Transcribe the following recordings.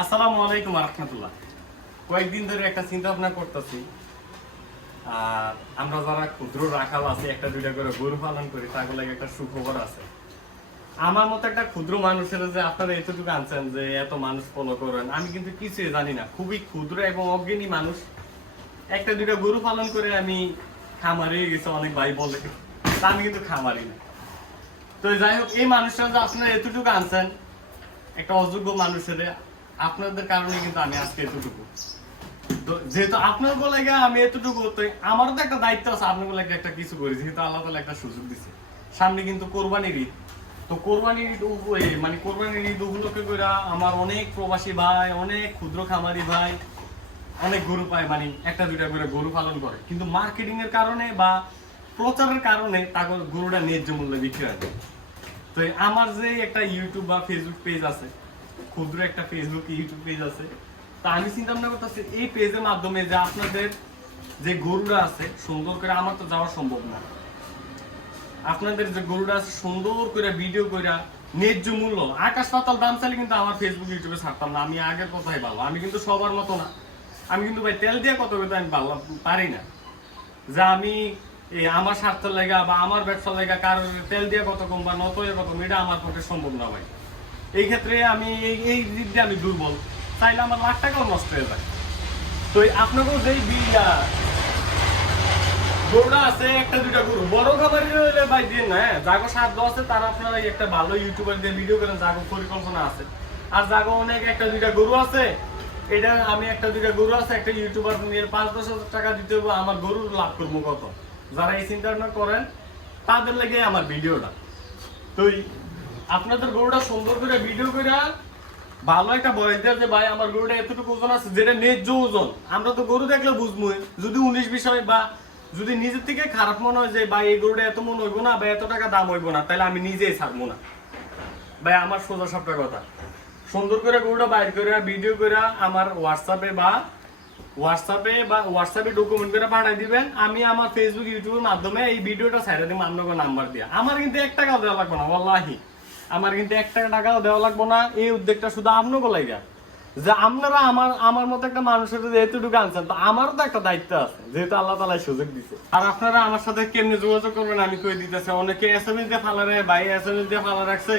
আসসালামু আলাইকুম রাহমাতুল্লাহ। কয়েকদিন ধরে একটা চিন্তা ভাবনা করতেছি, আর আমরা যারা ক্ষুদ্র রাখাল আছি, একটা দুইটা করে গরু পালন করি, তাগুলো একটা সুখবর আছে। আমার মতো একটা ক্ষুদ্র মানুষের যে আপনারা এতটুকু আনছেন যে এত মানুষ ফলো করেন, আমি কিন্তু কিছুই জানি না, খুবই ক্ষুদ্র এবং অজ্ঞানী মানুষ। একটা দুইটা গরু পালন করে আমি খামারি হয়ে গেছে, অনেক ভাই বলে, তা আমি কিন্তু খামারি না। তো যাই হোক, এই মানুষটা যে আপনারা এতটুকু আনছেন, একটা অযোগ্য মানুষের, আপনাদের কারণে কিন্তু আমি আজকে এতটুকু। তো যেহেতু আপনার লাগে আমি এতটুকু, তো আমারও তো একটা দায়িত্ব আছে আপনার লাগে একটা কিছু করি, যেহেতু আল্লাহ তাআলা একটা সুযোগ দিচ্ছে। সামনে কিন্তু কোরবানির ঈদ, তো কোরবানির ঈদ মানে কোরবানির ঈদ উপলক্ষে করে আমার অনেক প্রবাসী ভাই, অনেক ক্ষুদ্র খামারি ভাই অনেক গরু পায়, মানে একটা দুইটা করে গরু পালন করে, কিন্তু মার্কেটিং এর কারণে বা প্রচারের কারণে তাদের গরুটা ন্যায্য মূল্যে বিক্রি হয়। তো আমার যে একটা ইউটিউব বা ফেসবুক পেজ আছে, ক্ষুদ্র একটা ফেসবুক ইউটিউব পেজ আছে, তা আমি চিন্তা ভাবনা করতেছি এই পেজের মাধ্যমে যে আপনাদের যে গরুরা আছে সুন্দর করে, আমার তো যাওয়া সম্ভব না, আপনাদের যে গরুরা আছে সুন্দর করে ভিডিও করে ন্যায্য মূল্য, আকাশ পাতাল দাম চাইলে কিন্তু আমার ফেসবুক ইউটিউবে ছাড়তাম না। আমি আগের কথাই ভালো, আমি কিন্তু সবার মতো না। আমি কিন্তু ভাই তেল দিয়ে কত কিন্তু আমি ভালো পারি না, যা আমি আমার স্বার্থের লেগা বা আমার ব্যবসার লেগা কারোর তেল দিয়ে কত কম বা নত কত কম, এটা আমার পক্ষে সম্ভব না ভাই। এই ক্ষেত্রে আমি এই দিক দিয়ে আমি দুর্বল, চাইলে আমার লাখ টাকাও নষ্ট হয়ে যায়। তো আপনাকেও যেই বিলটা গরুটা আছে, একটা দুইটা গরু বড় খাবারের হইলে ভাই দিন না, জাগো সাধ্য আছে তারা আপনারা একটা ভালো ইউটিউবার দিয়ে ভিডিও করেন, জাগো পরিকল্পনা আছে। আর জাগো অনেক একটা দুইটা গরু আছে, এটা আমি একটা দুইটা গরু আছে, একটা ইউটিউবার নিয়ে 5-10 হাজার টাকা দিতে হবে, আমার গরুর লাভ করবো কত? যারা এই চিন্তা ভাবনা করেন তাদের লেগে আমার ভিডিওটা। তো আপনাদের গরুটা সুন্দর করে ভিডিও করে ভালো একটা বয়স দেওয়া যে ভাই আমার গরুটা এতটুকু ওজন আছে, যেটা ন্যায্য ওজন। আমরা তো গরু দেখলে বুঝবো, যদি 19-20 হয় বা যদি নিজের থেকে খারাপ মনে হয় যে ভাই এই গরুটা এত মন হইব না বা এত টাকা দাম হইব না, তাহলে আমি নিজেই ছাড়বো না ভাই। আমার সোজা সবটা কথা, সুন্দর করে গরুটা বাইর করে ভিডিও করে আমার হোয়াটসঅ্যাপে ডকুমেন্ট করে পাঠিয়ে দিবেন। আমি আমার ফেসবুক ইউটিউবের মাধ্যমে এই ভিডিওটা ছেড়ে দিব আপনাদের নাম্বার দিয়ে। আমার কিন্তু 1 টাকাও দেওয়া লাগবে না, ওয়াল্লাহি আমার কিন্তু 1 টাকাও দেওয়া লাগবে না। এই উদ্যোগটা শুধু আপনাকে লাগা, যে আপনারা আমার মতো একটা মানুষের যদি এতটুকু আনছেন, তো আমারও তো একটা দায়িত্ব আছে, যেহেতু আল্লাহ তাআলা সুযোগ দিচ্ছে। আর আপনারা আমার সাথে কেমনে যোগাযোগ করবেন আমি কই দিতেছি। অনেকে এসএমএস দিয়ে ফালা রে ভাই, এসএমএস দিয়ে ফালা রাখছে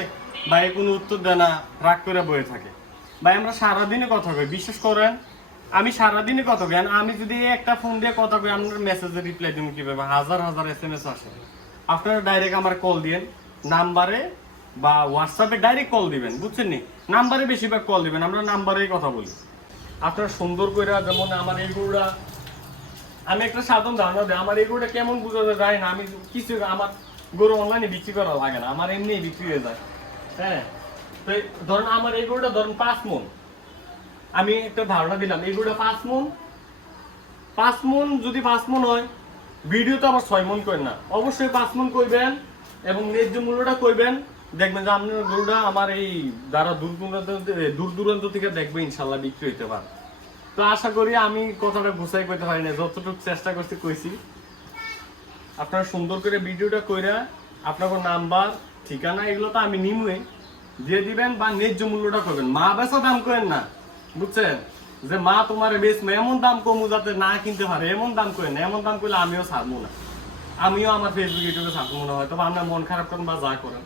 ভাই, কোনো উত্তর দেয় না, রাগ করে বয়ে থাকে। ভাই আমরা সারাদিনে কথা কই, বিশ্বাস করেন আমি সারাদিনে কথা কই। আমি যদি একটা ফোন দিয়ে কথা কই, আপনার মেসেজে রিপ্লাই দিব কিভাবে? হাজার হাজার এসএমএস আসে। আপনারা ডাইরেক্ট আমার কল দিয়েন নাম্বারে বা হোয়াটসঅ্যাপে ডাইরেক্ট কল দিবেন, বুঝছেন নি? নাম্বারে বেশিরভাগ কল দিবেন, আমরা নাম্বারেই কথা বলি। আপনারা সুন্দর করে, যেমন আমার এই গরুটা, আমি একটা সাধারণ ধারণা দিই, আমার এই গরুটা কেমন বুঝাতে যায় না, আমি কিছু আমার গরু অনলাইনে বিক্রি করা লাগে না, আমার এমনি বিক্রি হয়ে যায়। হ্যাঁ, তো ধরুন আমার এই গরুটা ধরুন 5 মণ, আমি একটা ধারণা দিলাম এই গরুটা 5 মণ, 5 মণ যদি 5 মণ হয়, ভিডিও তো আবার 6 মণ করেন না, অবশ্যই 5 মণ কইবেন এবং ন্যায্য মূল্যটা কইবেন। দেখবেন যে আপনার গরুটা আমার এই যারা দূর দূরান্ত থেকে দেখবে ইনশাল্লাহ বিক্রি হইতে পারে। তো আশা করি আমি কথাটা গুছাই কইতে পারি না, যতটুকু চেষ্টা করছি কইছি। আপনারা সুন্দর করে ভিডিওটা কইরা আপনার নাম্বার ঠিকানা এগুলো তো আমি নিমুই দিয়ে দিবেন, বা ন্যায্য মূল্যটা করবেন। মা বেচা দাম করেন না, বুঝছেন? যে মা তোমার বেশ এমন দাম কমু যাতে না কিনতে পারে, এমন দাম করেন। এমন দাম করলে আমিও ছাড়বো না, আমিও আমার ফেসবুক ইউটিউবে ছাড়বো না, হয়তো আপনার মন খারাপ করেন বা যা করেন।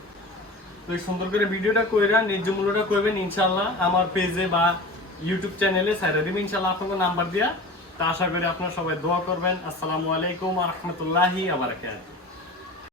তো এই সুন্দর করে ভিডিওটা কইরা ন্যায্য মূল্যটা করবেন, ইনশাল্লাহ আমার পেজে বা ইউটিউব চ্যানেলে ছাইরা দিবেন ইনশাল্লাহ আপনাকে নাম্বার দিয়া। তা আশা করি আপনারা সবাই দোয়া করবেন। আসসালামু আলাইকুম ওয়া রাহমাতুল্লাহি ওয়া বারাকাতুহু।